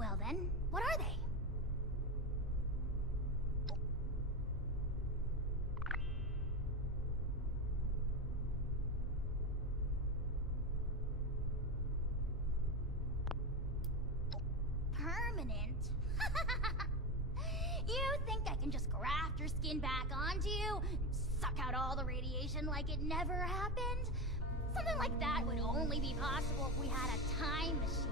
Well then, what are they? Permanent? You think I can just graft your skin back onto you? Suck out all the radiation like it never happened? Something like that would only be possible if we had a time machine.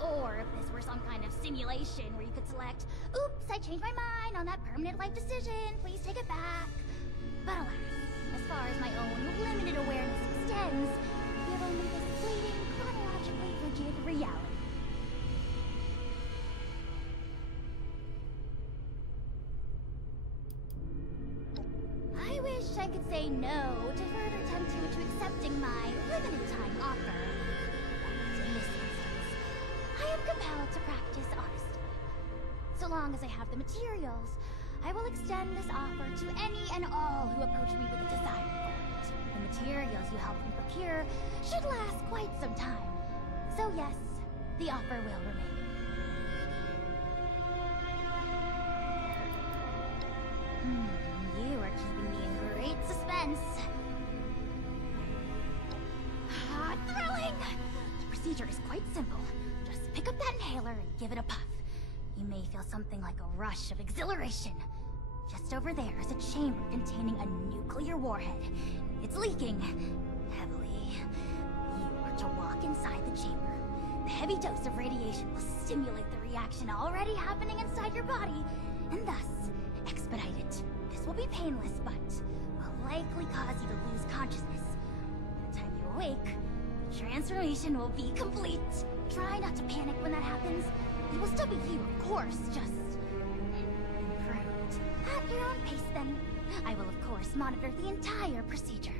Or if this were some kind of simulation where you could select, oops, I changed my mind on that permanent life decision, please take it back. But alas, as far as my own limited awareness extends, we have only this fleeting, chronologically rigid reality. I wish I could say no to further tempt you into accepting my limited time offer. But in this instance, I am compelled to practice honesty. So long as I have the materials, I will extend this offer to any and all who approach me with a desire for it. The materials you help me procure should last quite some time. So yes, the offer will remain. You are keeping me in great suspense. Ah, thrilling! The procedure is quite simple. Just pick up that inhaler and give it a puff. You may feel something like a rush of exhilaration. Just over there is a chamber containing a nuclear warhead. It's leaking heavily. You are to walk inside the chamber. The heavy dose of radiation will stimulate the reaction already happening inside your body, and thus expedite it. This will be painless, but will likely cause you to lose consciousness. By the time you awake, the transformation will be complete. Try not to panic when that happens. It will still be you, of course, just improved. At your own pace, then. I will, of course, monitor the entire procedure.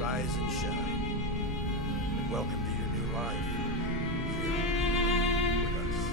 Rise and shine, and welcome to your new life. Here with us.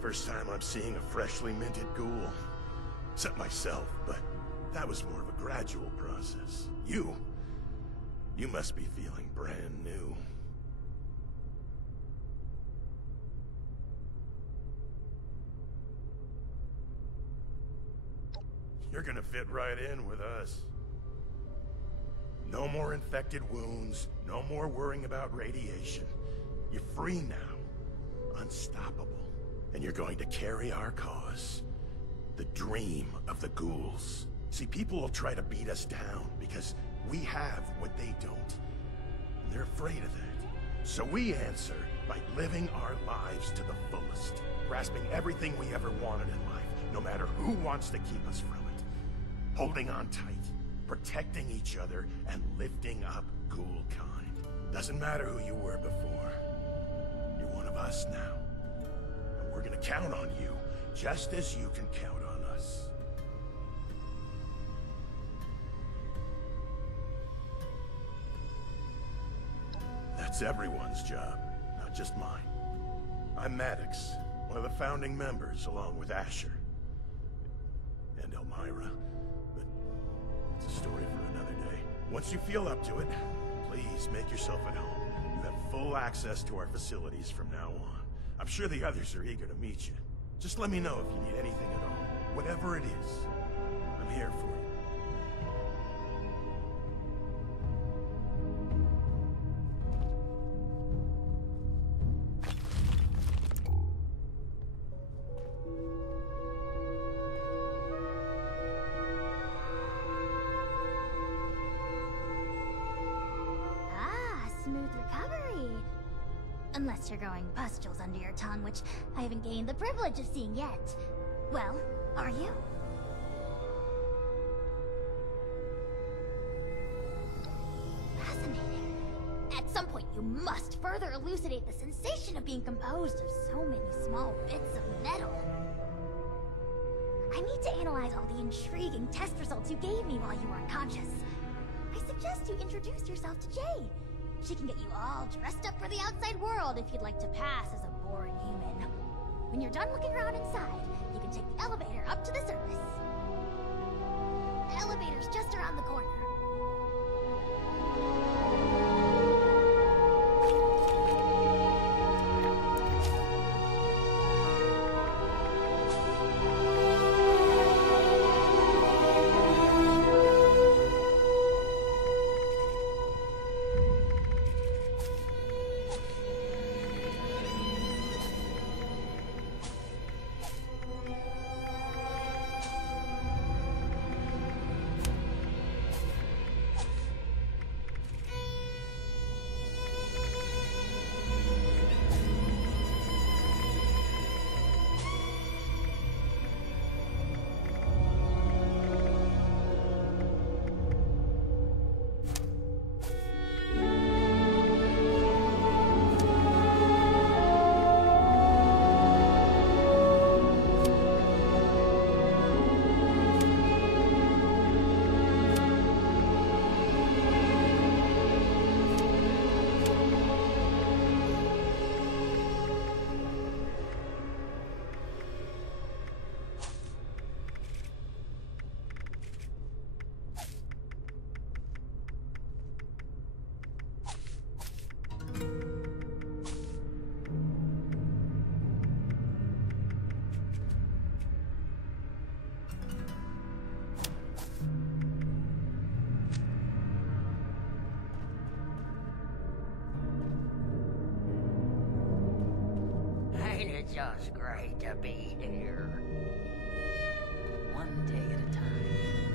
First time I'm seeing a freshly minted ghoul. Except myself, but that was more of a gradual process. You must be feeling brand new. You're gonna fit right in with us. No more infected wounds, no more worrying about radiation. You're free now, unstoppable. And you're going to carry our cause. The dream of the ghouls. See, people will try to beat us down because we have what they don't. And they're afraid of that. So we answer by living our lives to the fullest, grasping everything we ever wanted in life, no matter who wants to keep us from it. Holding on tight, protecting each other, and lifting up ghoul kind. Doesn't matter who you were before. You're one of us now. And we're gonna count on you, just as you can count on us. That's everyone's job, not just mine. I'm Maddox, one of the founding members, along with Asher. And Elmira. But it's a story for another day. Once you feel up to it, please make yourself at home. You have full access to our facilities from now on. I'm sure the others are eager to meet you. Just let me know if you need anything at all. Whatever it is, I'm here for you. Smooth recovery. Unless you're growing pustules under your tongue, which I haven't gained the privilege of seeing yet. Well, are you? Fascinating. At some point, you must further elucidate the sensation of being composed of so many small bits of metal. I need to analyze all the intriguing test results you gave me while you were unconscious. I suggest you introduce yourself to Jay. She can get you all dressed up for the outside world if you'd like to pass as a boring human. When you're done looking around inside, you can take the elevator up to the surface. The elevator's just around the corner. It's just great to be here. One day at a time.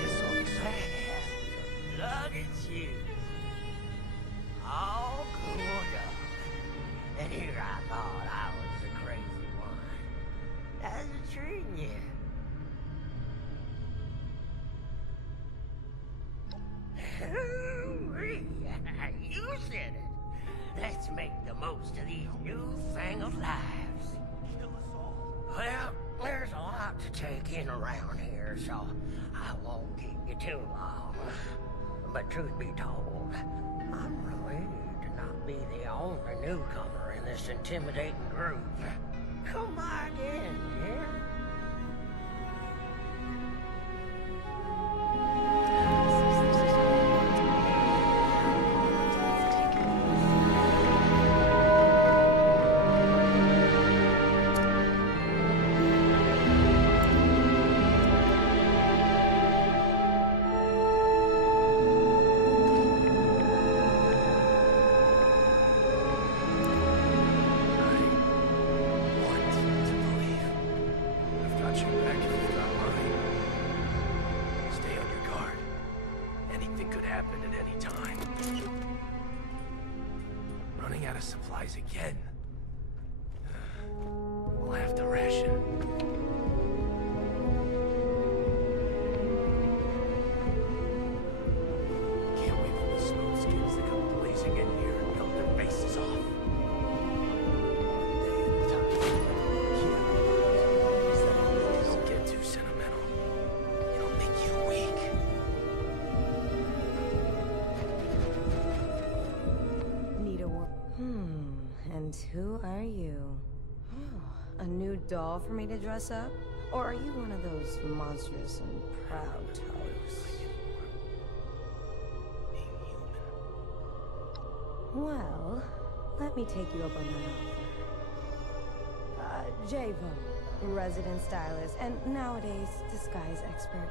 You're so fast. Look at you. All grown up. And here I thought I was the crazy one. How's it treating you? You said it. Let's make the most of these newfangled lives. Well, there's a lot to take in around here, so I won't keep you too long. But truth be told, I'm relieved to not be the only newcomer in this intimidating group. Come by again, yeah? supplies again. We'll have to ration. Can't wait for the smooth skins to come blazing in here and melt their faces off. Don't get too sentimental. It'll make you weak. Need a war. And who are you? A new doll for me to dress up? Or are you one of those monstrous and proud types? Well, let me take you up on that offer. Javo, resident stylist, and nowadays disguise expert.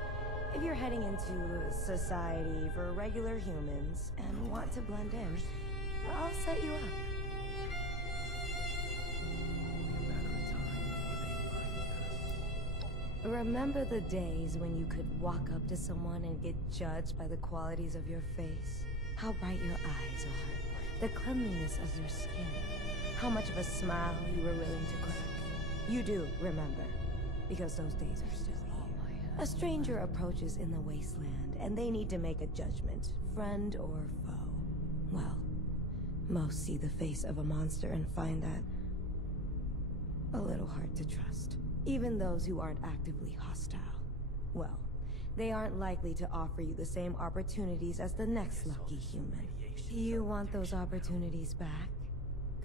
If you're heading into society for regular humans and want to blend in, I'll set you up. Remember the days when you could walk up to someone and get judged by the qualities of your face? How bright your eyes are, the cleanliness of your skin, how much of a smile you were willing to crack. You do remember, because those days are still here. A stranger approaches in the wasteland, and they need to make a judgment, friend or foe. Well, most see the face of a monster and find that a little hard to trust. Even those who aren't actively hostile. Well, they aren't likely to offer you the same opportunities as the next lucky human. You want those opportunities back?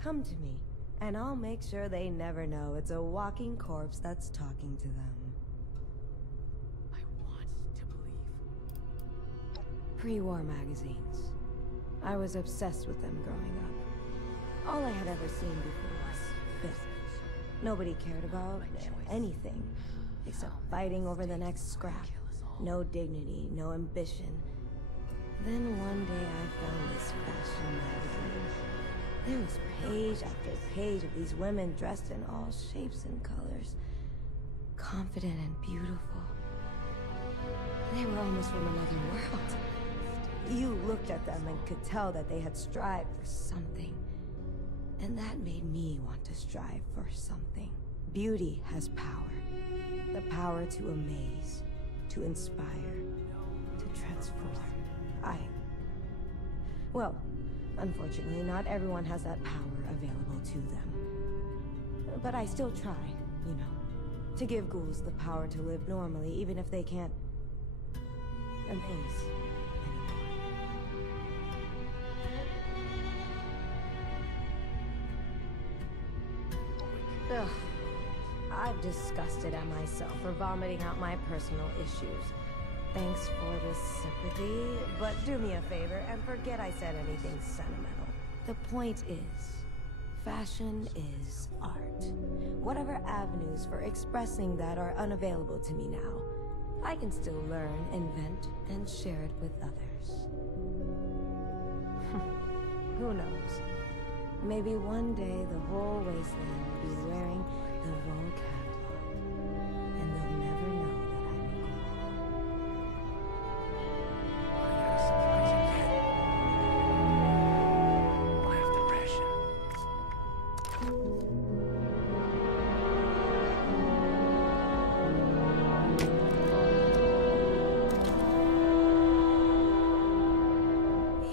Come to me, and I'll make sure they never know it's a walking corpse that's talking to them. I want to believe. Pre-war magazines. I was obsessed with them growing up. All I had ever seen before was filth. Nobody cared about anything, except fighting over the next scrap. No dignity, no ambition. Then one day I found this fashion magazine. There was page after page of these women dressed in all shapes and colors. Confident and beautiful. They were almost from another world. You looked at them and could tell that they had strived for something. And that made me want to strive for something. Beauty has power. The power to amaze, to inspire, to transform. Well, unfortunately, not everyone has that power available to them. But I still try, you know, to give ghouls the power to live normally, even if they can't amaze anymore. Ugh. I've disgusted at myself for vomiting out my personal issues. Thanks for the sympathy, but do me a favor and forget I said anything sentimental. The point is, fashion is art. Whatever avenues for expressing that are unavailable to me now, I can still learn, invent, and share it with others. Who knows? Maybe one day the whole wasteland will be wearing the Vogue catalog, and they'll never know that I'm a ghoul. We'll have to ration.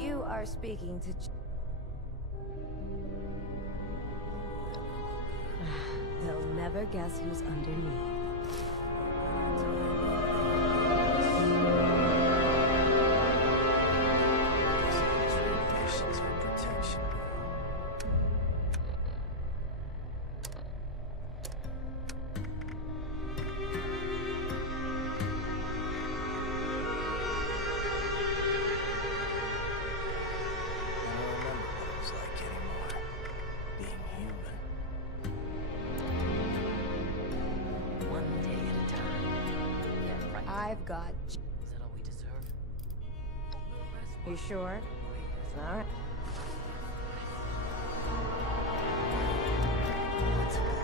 You are speaking to they'll never guess who's underneath. Regulations are protection. I don't remember what it was like anymore. Being human. One day at a time. Yeah, right. I've got... Is that all we deserve? You sure? All right. Want to believe.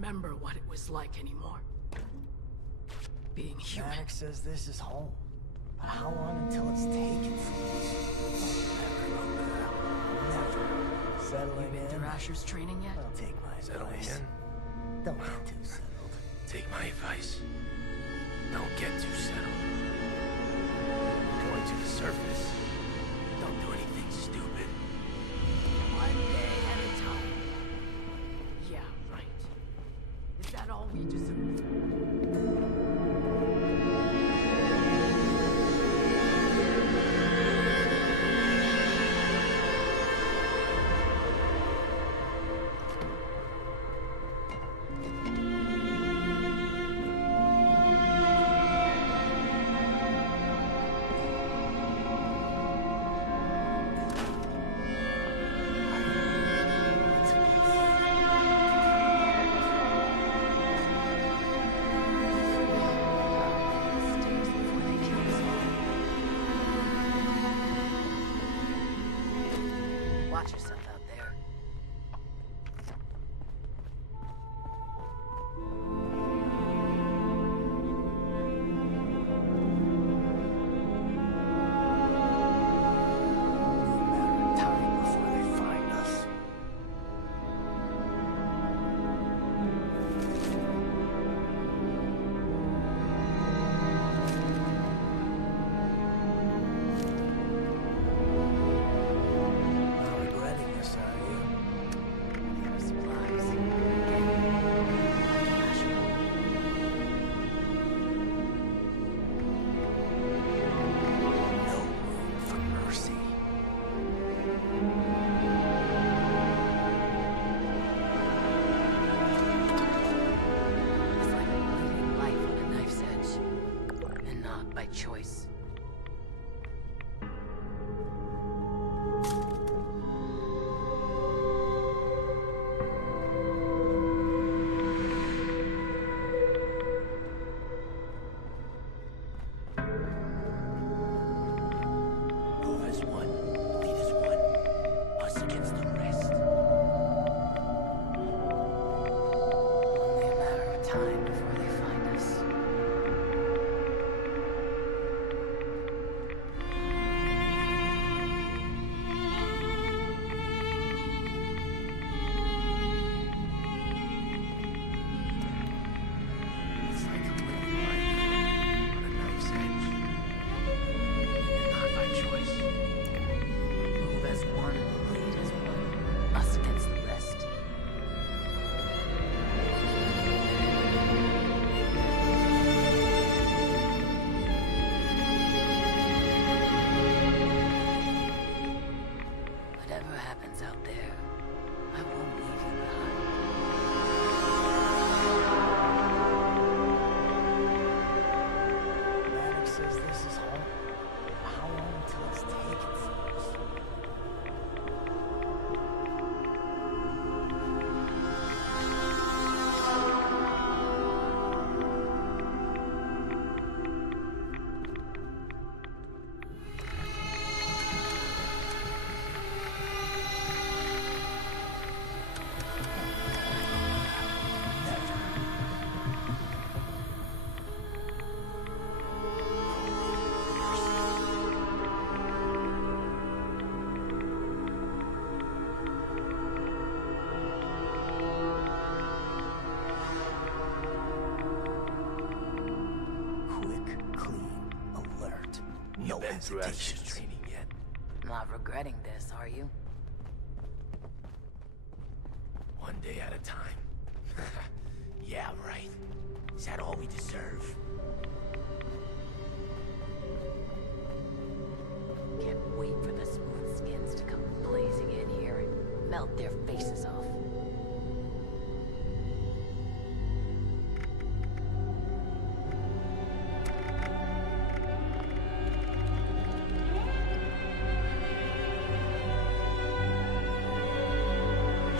remember what it was like anymore. Being human. Maddox says this is home. But how long until it's taken from us? Never. Settling Been in? through Asher's training yet? I'll take my Settling advice. in? Don't get too settled. Take my advice. Don't get too settled. Going to the surface. Don't do anything stupid. One day at a time. Yeah, right. Is that all we deserve? Watch yourself out there. Matter of time before they find us. Not regretting this, are you? The other supplies. Again, Asher. No room for mercy. It's like living life on a knife's edge. And not by choice. Move as one, lead as one, us against the rest. Only a matter of time before they find us. It's like living life on a knife's edge. And not by choice. Move as one, lead as one, us against the rest. Whatever happens out there, I won't leave you behind. Maddox says this is home. How long until it's taken from us? Quick, clean, alert. No You been through Asher's hesitations. training yet? Not regretting this, are you? One day at a time. Yeah, right. Is that all we deserve? Can't wait for the smooth skins to come blazing in here and melt their faces off.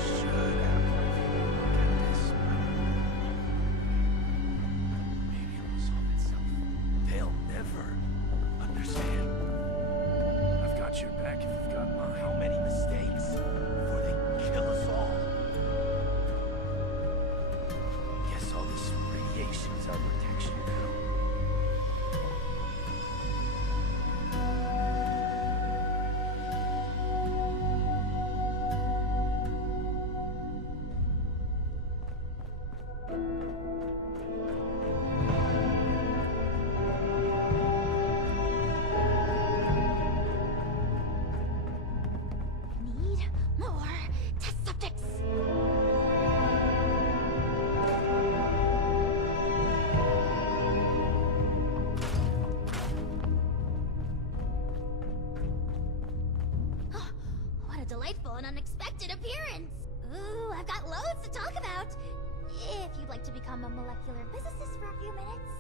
Should have look at this, but maybe it will solve itself. They'll never understand. I've got your back if you've got mine. How many mistakes before they kill us all? More test subjects! What a delightful and unexpected appearance! Ooh, I've got loads to talk about! If you'd like to become a molecular physicist for a few minutes.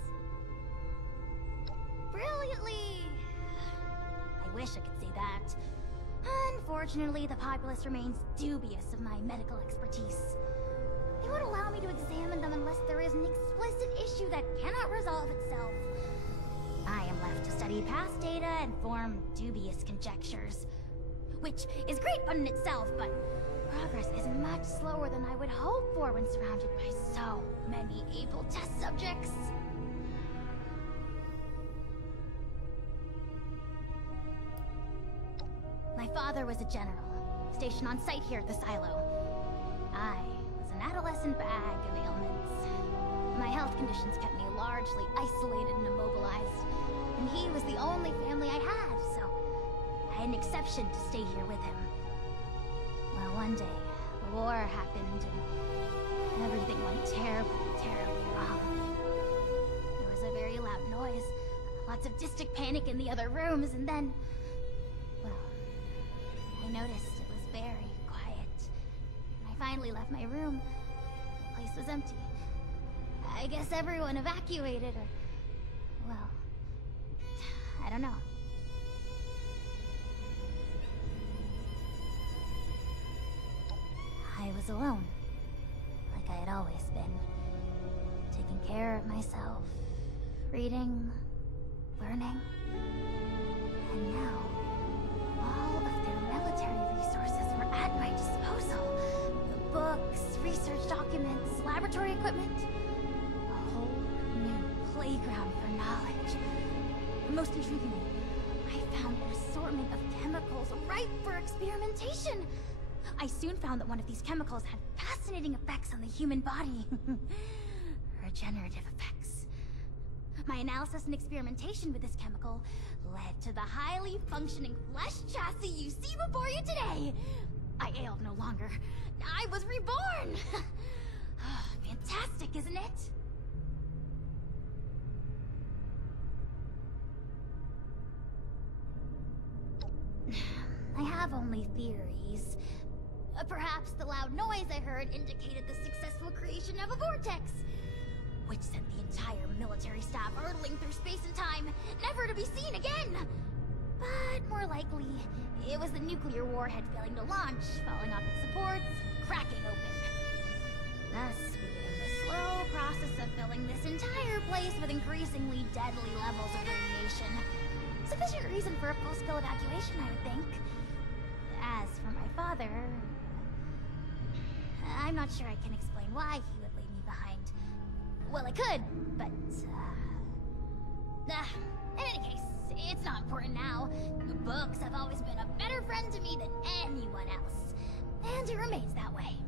Brilliantly! I wish I could say that. Unfortunately, the populace remains dubious of my medical expertise. They won't allow me to examine them unless there is an explicit issue that cannot resolve itself. I am left to study past data and form dubious conjectures. Which is great fun in itself, but progress is much slower than I would hope for when surrounded by so many able test subjects. My father was a general, stationed on site here at the silo. I was an adolescent bag of ailments. My health conditions kept me largely isolated and immobilized, and he was the only family I had, so I had an exception to stay here with him. Well, one day, the war happened, and everything went terribly, terribly wrong. There was a very loud noise, lots of distant panic in the other rooms, and then... well, I noticed it was very quiet. When I finally left my room, the place was empty. I guess everyone evacuated, or... well... I don't know. I was alone, like I had always been. Taking care of myself, reading, learning. And now, all of their military resources were at my disposal. The books, research documents, laboratory equipment. A whole new playground for knowledge. And most intriguingly, I found an assortment of chemicals ripe for experimentation. I soon found that one of these chemicals had fascinating effects on the human body. Regenerative effects. My analysis and experimentation with this chemical led to the highly functioning flesh chassis you see before you today. I ailed no longer. I was reborn! Fantastic, isn't it? I have only theories. Perhaps the loud noise I heard indicated the successful creation of a vortex, which sent the entire military staff hurtling through space and time, never to be seen again. But more likely, it was the nuclear warhead failing to launch, falling off its supports, and cracking open. Thus beginning the slow process of filling this entire place with increasingly deadly levels of radiation. Sufficient reason for a full-scale evacuation, I would think. As for my father... I'm not sure I can explain why he would leave me behind. Well, I could, but... in any case, it's not important now. Books have always been a better friend to me than anyone else. And it remains that way.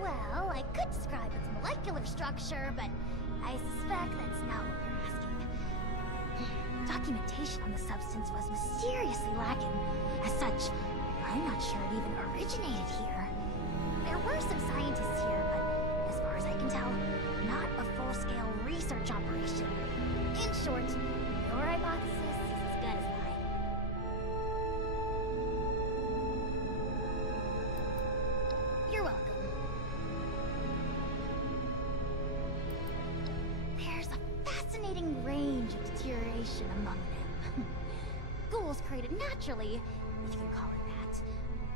Well, I could describe its molecular structure, but I suspect that's not what you're asking. Documentation on the substance was mysteriously lacking. As such, I'm not sure it even originated here. There were some scientists here, but as far as I can tell, not a full-scale research operation. In short, your hypothesis is as good as mine. You're welcome. There's a fascinating range of deterioration among them. Ghouls created naturally, if you can call it that.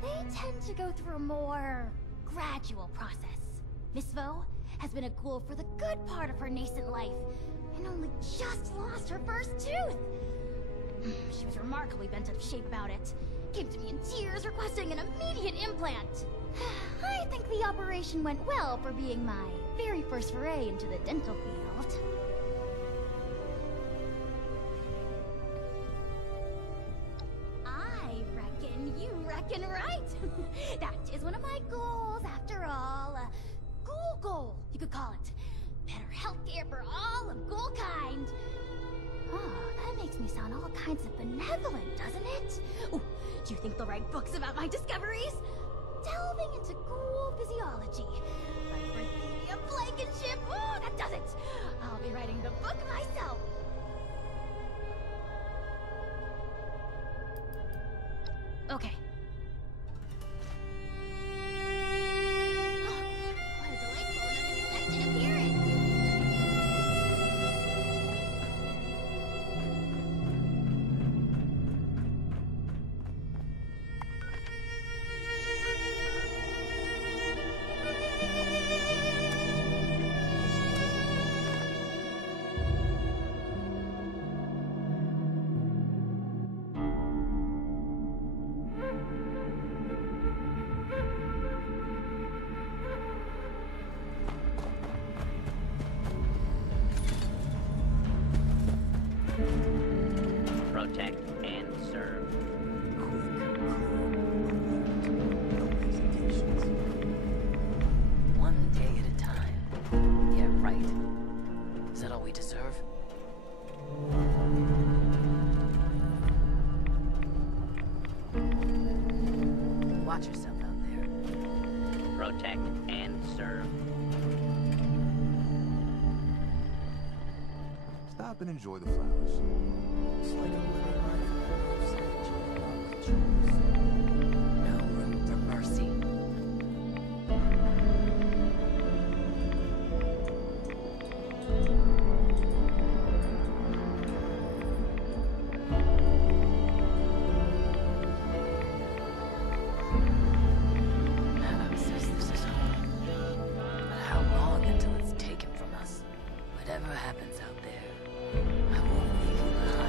They tend to go through a more gradual process. Miss Vo has been a ghoul for the good part of her nascent life, and only just lost her first tooth. She was remarkably bent out of shape about it. Came to me in tears requesting an immediate implant. I think the operation went well for being my very first foray into the dental field. I reckon you reckon right. That is one of my goals, after all. A ghoul goal, you could call it. Better healthcare for all of ghoul kind. sound all kinds of benevolent, doesn't it? Ooh, do you think they'll write books about my discoveries? Delving into ghoul physiology. Like Brasilia Blankenship. Oh, that does it! I'll be writing the book myself. Okay. What a delightful and unexpected appearance! Protect and serve. One day at a time. Yeah, right. Is that all we deserve? Watch yourself out there. Protect and serve. Stop and enjoy the flowers. It's like a little life of choose. No room for mercy. Adam says this is home. But how long until it's taken from us? Whatever happens out there, I won't leave you behind.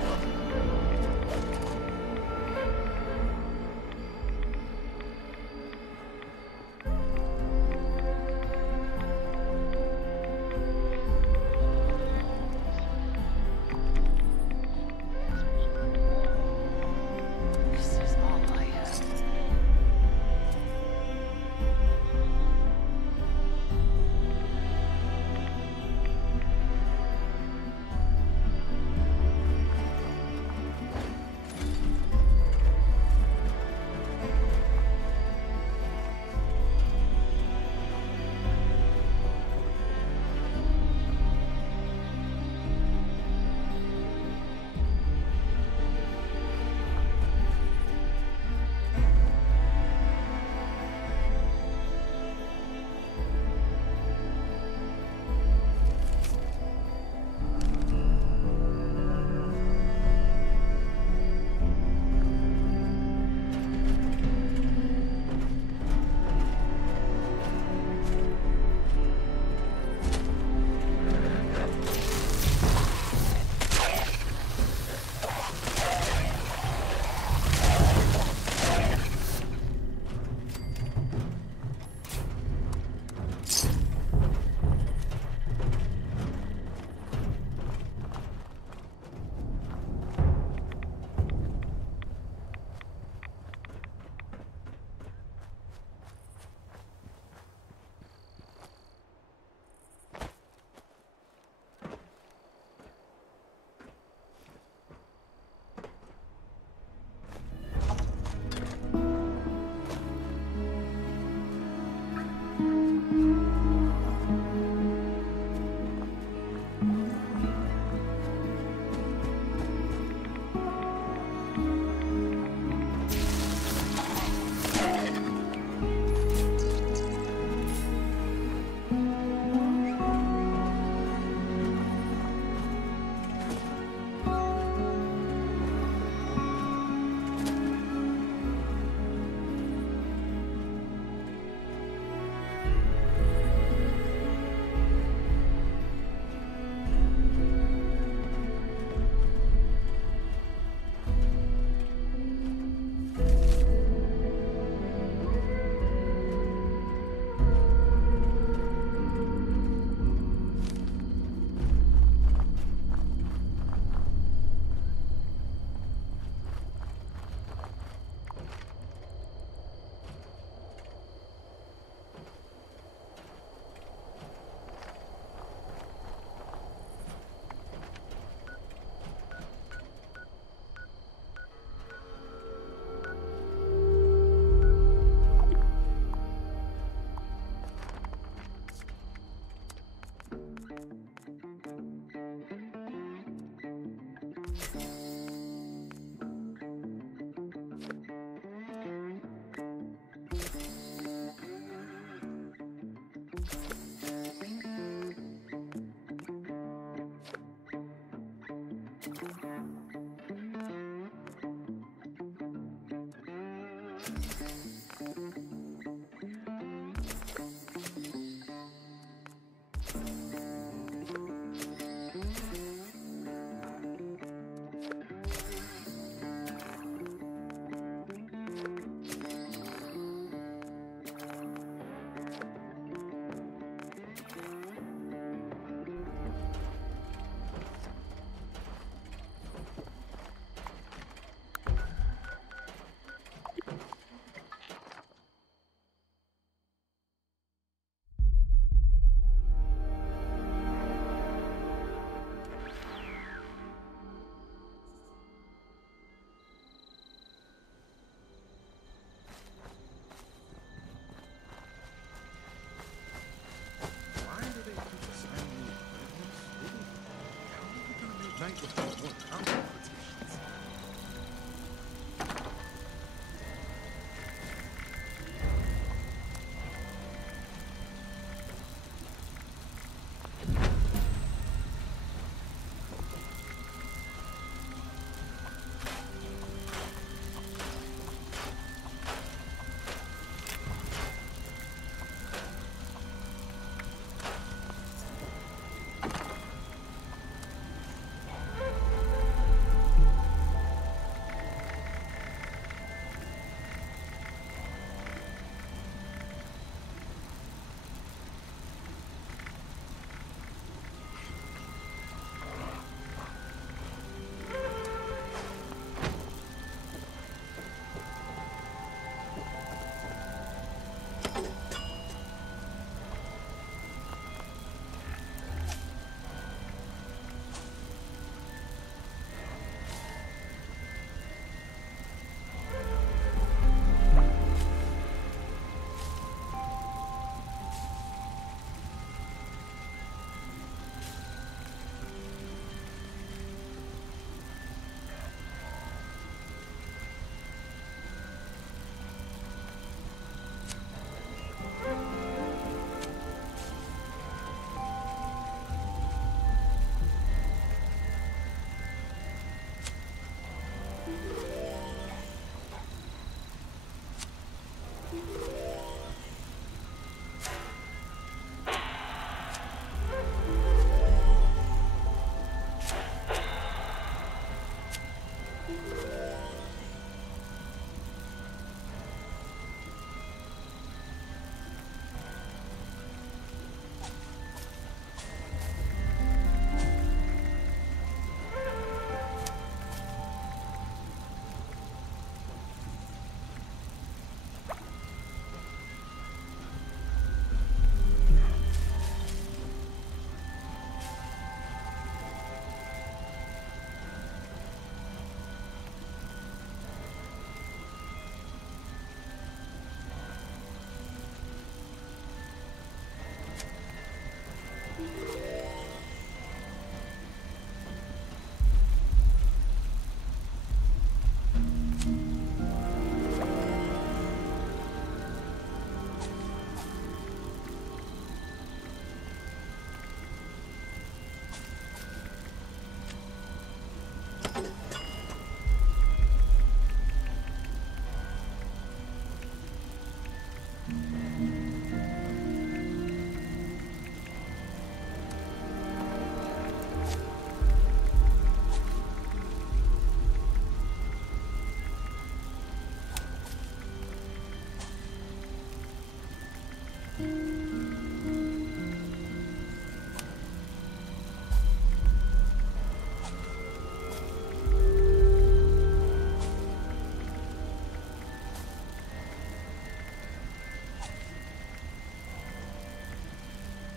Night with those one competitions.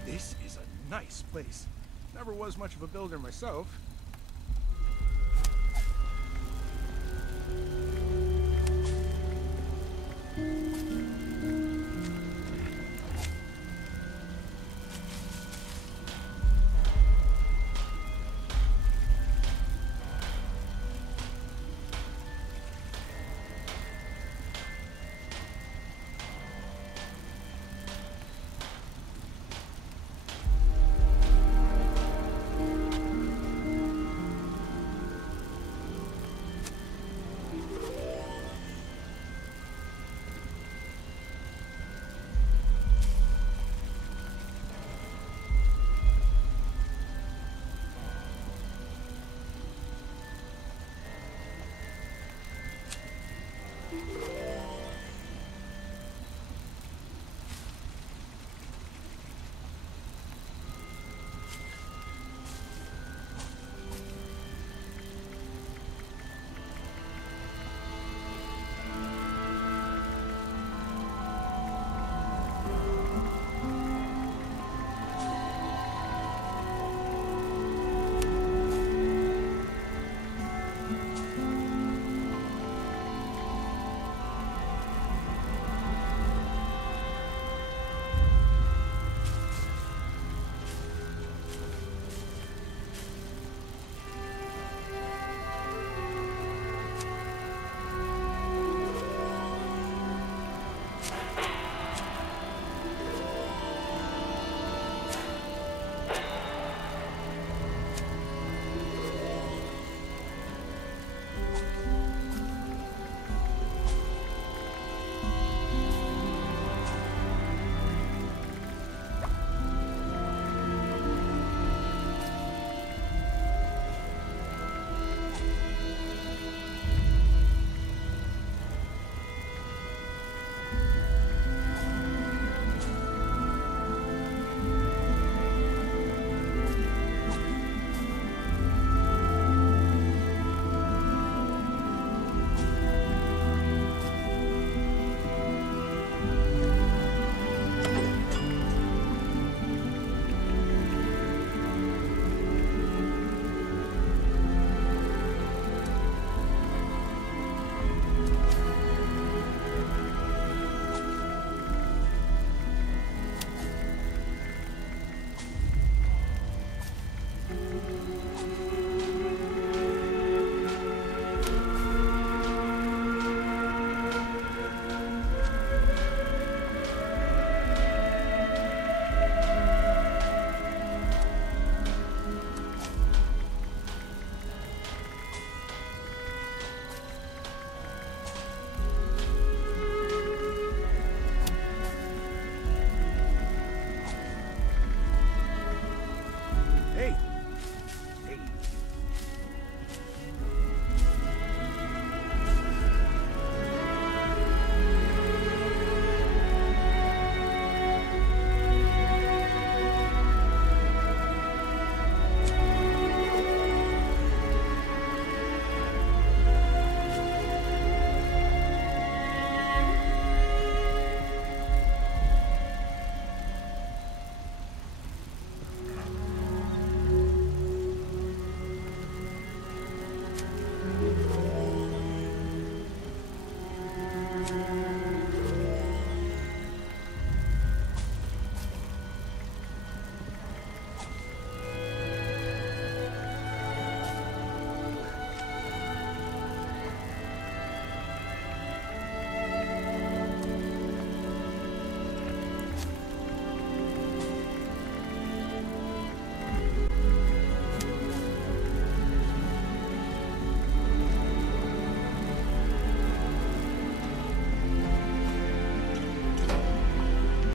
This is a nice place. Never was much of a builder myself,